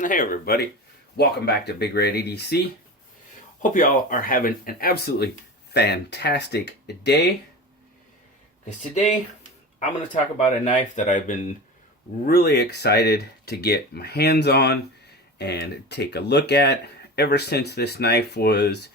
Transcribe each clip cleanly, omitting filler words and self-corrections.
Hey everybody, welcome back to Big Red EDC. Hope you all are having an absolutely fantastic day. Because today I'm going to talk about a knife that I've been really excited to get my hands on and take a look at ever since this knife was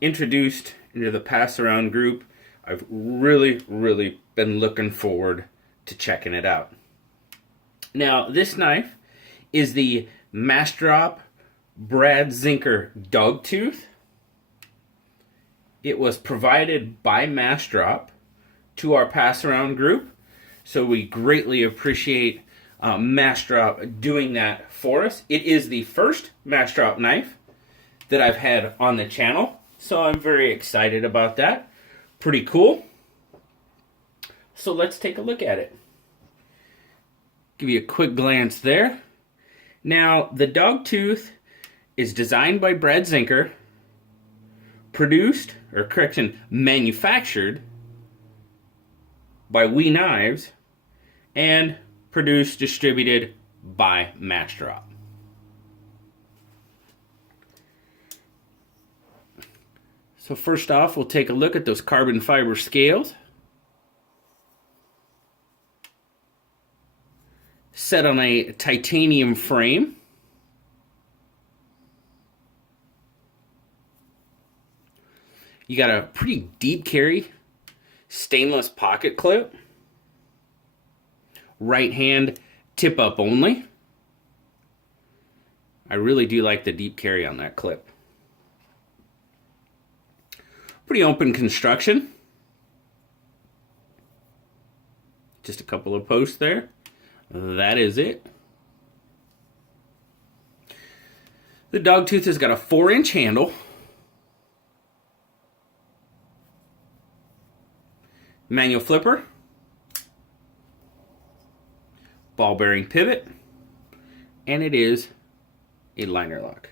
introduced into the pass around group. I've really been looking forward to checking it out. Now this knife is the Massdrop Brad Zinker Dogtooth. It was provided by Massdrop to our pass around group, so we greatly appreciate Massdrop doing that for us. It is the first Massdrop knife that I've had on the channel, so I'm very excited about that. Pretty cool. So let's take a look at it. Give you a quick glance there. Now, the Dogtooth is designed by Brad Zinker, manufactured by We Knives, and distributed by Massdrop. So first off, we'll take a look at those carbon fiber scales. Set on a titanium frame. You got a pretty deep carry stainless pocket clip. Right hand tip up only. I really do like the deep carry on that clip. Pretty open construction. Just a couple of posts there. That is it. The Dogtooth has got a 4-inch handle. Manual flipper. Ball bearing pivot. And it is a liner lock.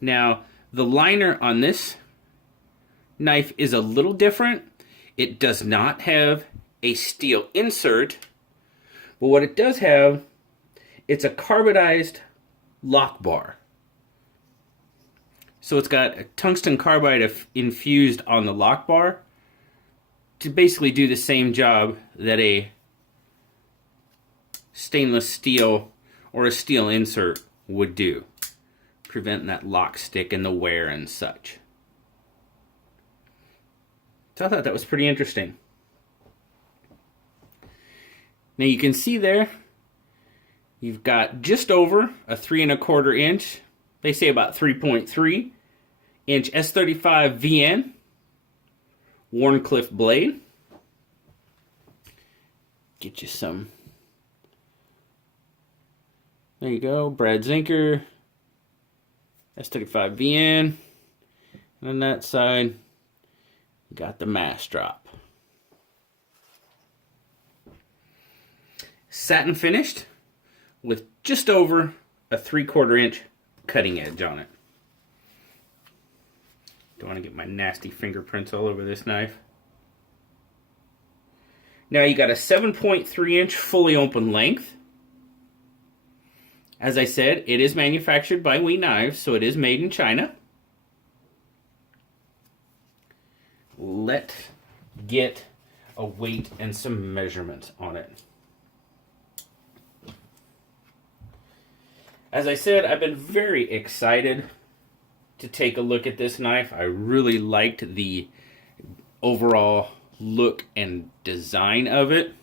Now, the liner on this knife is a little different. It does not have a steel insert. But what it does have, it's a carbidized lock bar. So it's got a tungsten carbide infused on the lock bar to basically do the same job that a stainless steel or a steel insert would do, preventing that lock stick and the wear and such. So I thought that was pretty interesting. Now you can see there, you've got just over a 3¼ inch, they say about 3.3 inch S35 VN Wharncliffe blade. Get you some. There you go, Brad Zinker, S35 VN. And on that side, you got the Massdrop. Satin finished with just over a 3/4 inch cutting edge on it. Don't want to get my nasty fingerprints all over this knife. Now you got a 7.3 inch fully open length. As I said, it is manufactured by We Knives, so it is made in China. Let's get a weight and some measurements on it. As I said, I've been very excited to take a look at this knife. I really liked the overall look and design of it.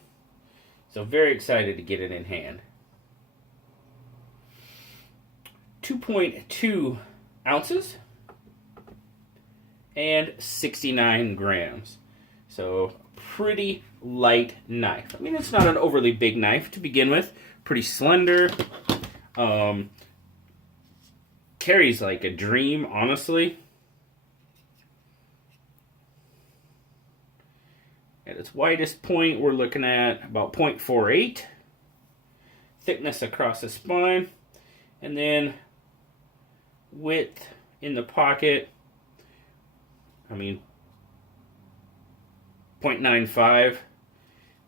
So very excited to get it in hand. 2.2 ounces and 69 grams. So pretty light knife. I mean, it's not an overly big knife to begin with. Pretty slender. Carries like a dream, honestly. At its widest point, we're looking at about 0.48 thickness across the spine, and then width in the pocket, I mean 0.95.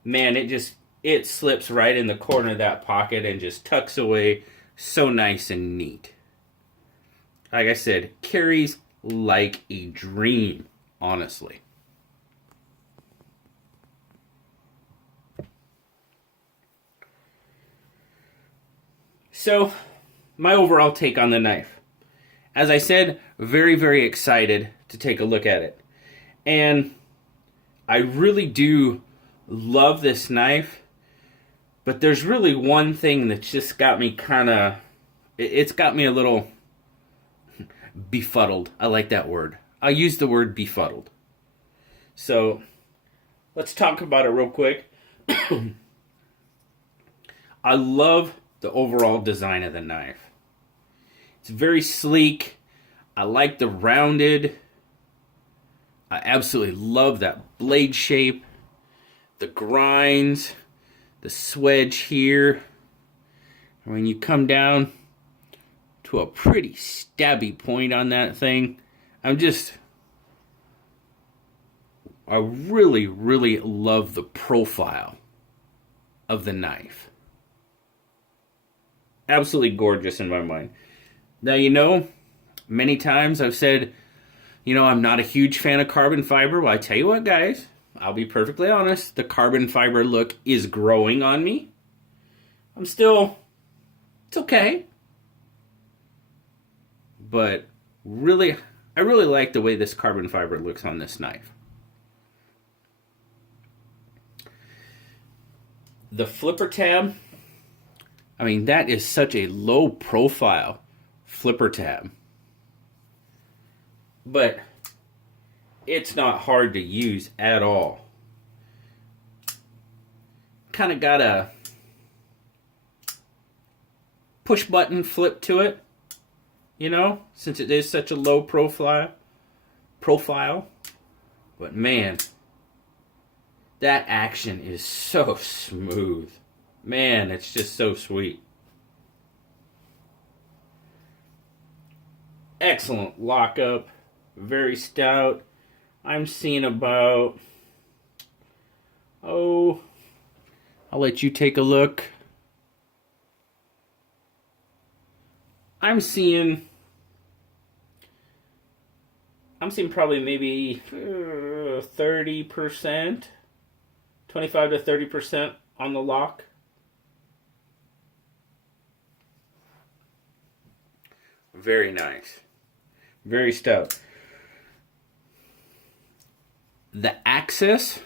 Man, it slips right in the corner of that pocket and just tucks away so nice and neat. Like I said, carries like a dream, honestly. So, my overall take on the knife. As I said, very, very excited to take a look at it. And I really do love this knife, but there's really one thing that's just got me it's got me a little befuddled. I like that word. I'll use the word befuddled. So, let's talk about it real quick. I love the overall design of the knife. It's very sleek. I like the rounded. I absolutely love that blade shape. The grinds. The swedge here. And when you come down to a pretty stabby point on that thing, I really, really love the profile of the knife. Absolutely gorgeous in my mind. Now, many times I've said, I'm not a huge fan of carbon fiber. Well, I tell you what, guys, I'll be perfectly honest. The carbon fiber look is growing on me. It's okay. But really, I really like the way this carbon fiber looks on this knife. The flipper tab, that is such a low profile flipper tab. But it's not hard to use at all. Kind of got a push button flip to it, since it is such a low profile. But man, that action is so smooth. Man, it's just so sweet. Excellent lockup. Very stout. I'm seeing about... I'll let you take a look. I'm seeing probably maybe 30%, 25 to 30% on the lock. Very nice. Very stout. The access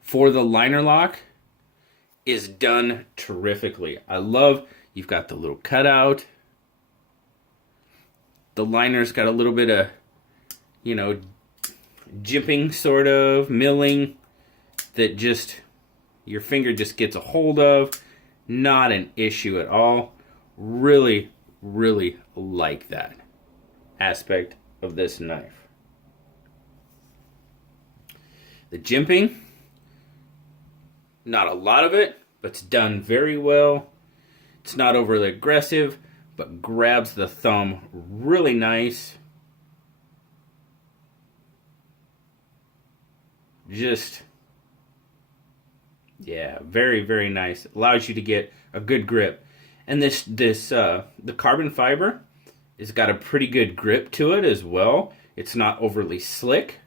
for the liner lock is done terrifically. I love you've got the little cutout. The liner's got a little bit of, jimping sort of, milling that just your finger just gets a hold of. Not an issue at all. Really, really like that aspect of this knife. The jimping, not a lot of it, but it's done very well. It's not overly aggressive, but grabs the thumb really nice. Very, very nice. Allows you to get a good grip. And the carbon fiber has got a pretty good grip to it as well. It's not overly slick.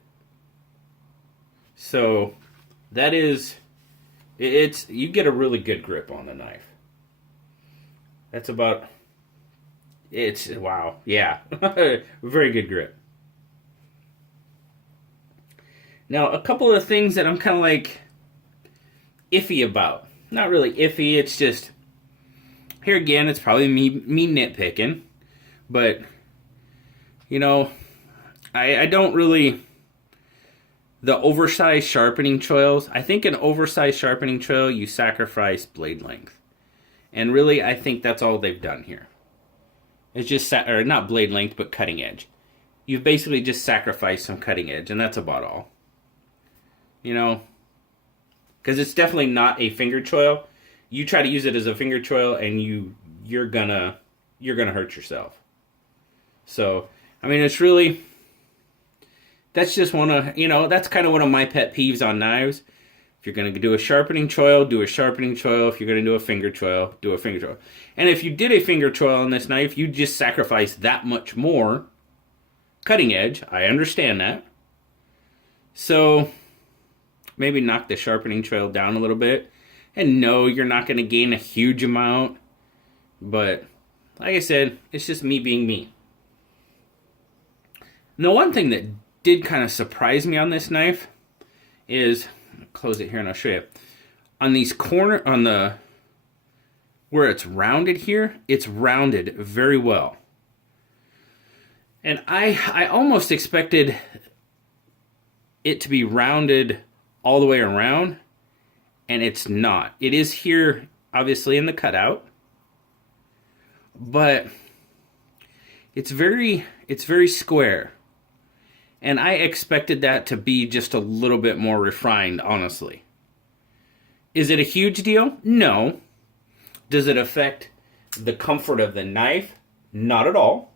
So you get a really good grip on the knife. Wow, yeah. Very good grip. Now, a couple of things that I'm kind of like iffy about. Not really iffy, it's just, here again, it's probably me nitpicking, but, I don't really, the oversized sharpening choils, I think an oversized sharpening choil, you sacrifice blade length. And really, I think that's all they've done here. It's just, or not blade length, but cutting edge. You've basically just sacrificed some cutting edge, and that's about all. Because it's definitely not a finger choil. You try to use it as a finger choil, and you're gonna hurt yourself. So, it's really, that's just that's kind of one of my pet peeves on knives. If you're going to do a sharpening choil, do a sharpening choil. If you're going to do a finger choil, do a finger choil. And if you did a finger choil on this knife, you just sacrifice that much more cutting edge. I understand that. So maybe knock the sharpening choil down a little bit. And no, you're not going to gain a huge amount. But like I said, it's just me being me. And the one thing that did kind of surprise me on this knife is, I'll close it here and I'll show you. On these where it's rounded here, it's rounded very well. And I almost expected it to be rounded all the way around, and it's not. It is here, obviously, in the cutout, but it's very square. And I expected that to be just a little bit more refined, honestly. Is it a huge deal? No. Does it affect the comfort of the knife? Not at all.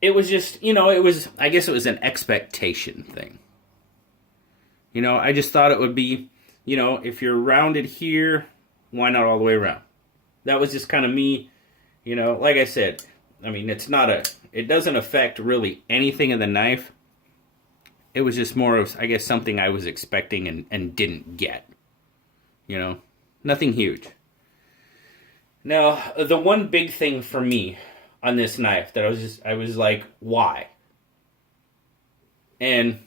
It was just, I guess it was an expectation thing. I just thought it would be, if you're rounded here, why not all the way around? That was just kind of me, like I said, I mean, it doesn't affect really anything of the knife. It was just more of, I guess, something I was expecting and didn't get. Nothing huge. Now, the one big thing for me on this knife that I was like, why? And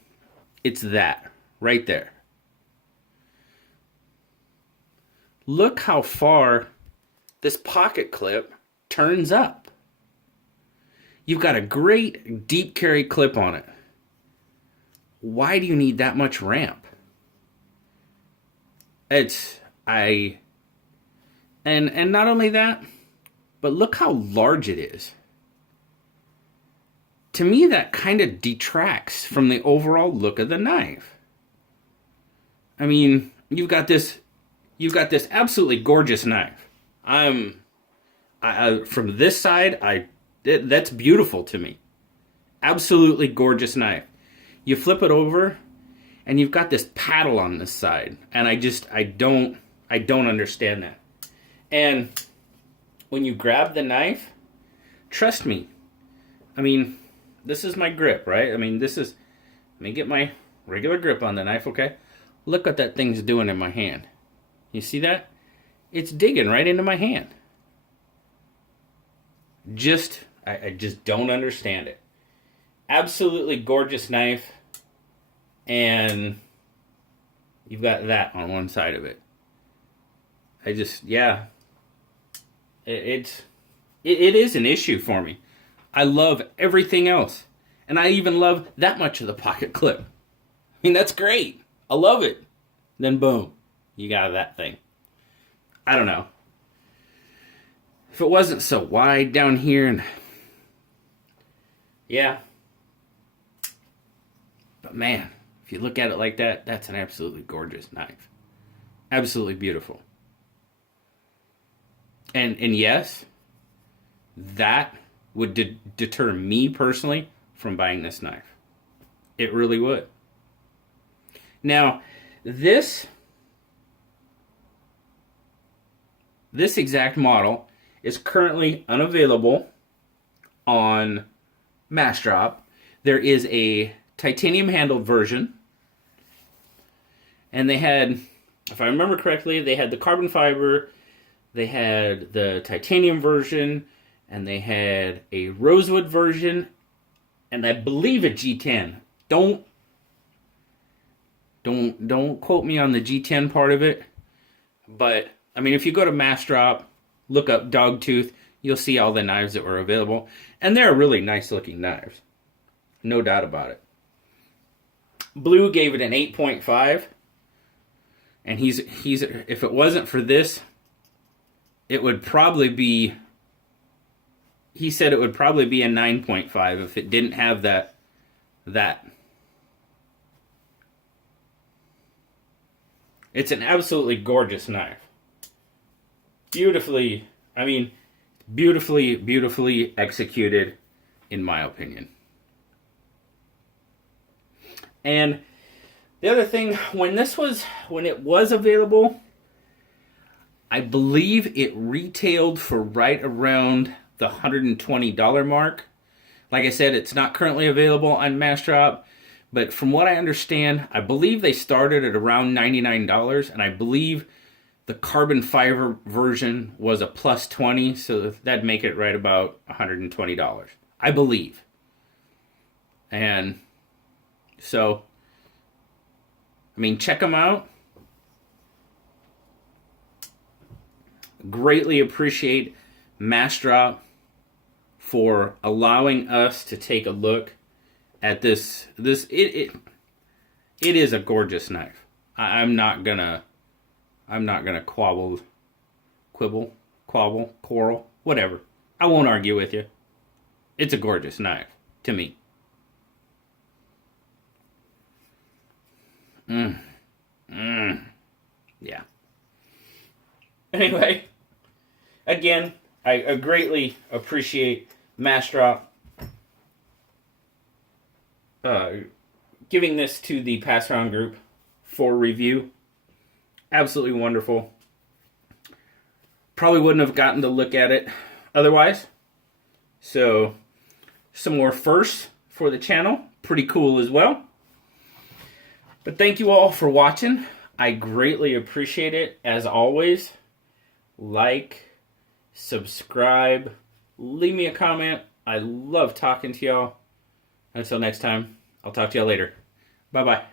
it's that right there. Look how far this pocket clip turns up. You've got a great deep carry clip on it. Why do you need that much ramp? And not only that, but look how large it is. To me, that kind of detracts from the overall look of the knife. I mean, you've got this absolutely gorgeous knife. From this side, that's beautiful to me. Absolutely gorgeous knife. You flip it over, and you've got this paddle on this side, and I don't understand that. And when you grab the knife, trust me, I mean, this is my grip, right? I mean, let me get my regular grip on the knife, okay? Look what that thing's doing in my hand. You see that? It's digging right into my hand. I just don't understand it. Absolutely gorgeous knife, and you've got that on one side of it. It is an issue for me. I love everything else, and I even love that much of the pocket clip. I mean, that's great. I love it. Then boom, you got that thing. I don't know. If it wasn't so wide down here, and yeah. But man, if you look at it like that, that's an absolutely gorgeous knife. Absolutely beautiful. And yes, that would deter me personally from buying this knife. It really would. Now, this exact model is currently unavailable on Massdrop. There is a titanium handled version, and they had, if I remember correctly, they had the carbon fiber, they had the titanium version, and they had a rosewood version, and I believe a G10. Don't quote me on the G10 part of it, but I mean, if you go to Massdrop, look up Dogtooth, you'll see all the knives that were available, and they're really nice looking knives, no doubt about it. Blue gave it an 8.5, and he's if it wasn't for this, it would probably be, he said it would probably be a 9.5 if it didn't have that. It's an absolutely gorgeous knife. Beautifully executed, in my opinion. And The other thing, when it was available, I believe it retailed for right around the $120 mark. Like I said, it's not currently available on Massdrop, but from what I understand, I believe they started at around $99, and I believe the carbon fiber version was a plus 20, so that'd make it right about $120, I believe. And so, I mean, check them out. Greatly appreciate Massdrop for allowing us to take a look at this. It is a gorgeous knife. I'm not gonna quibble, quarrel, whatever. I won't argue with you. It's a gorgeous knife to me. Yeah. Anyway, again, I greatly appreciate Massdrop giving this to the Pass Around group for review. Absolutely wonderful. Probably wouldn't have gotten to look at it otherwise. So, some more firsts for the channel. Pretty cool as well. But thank you all for watching. I greatly appreciate it. As always, like, subscribe, leave me a comment. I love talking to y'all. Until next time, I'll talk to y'all later. Bye-bye.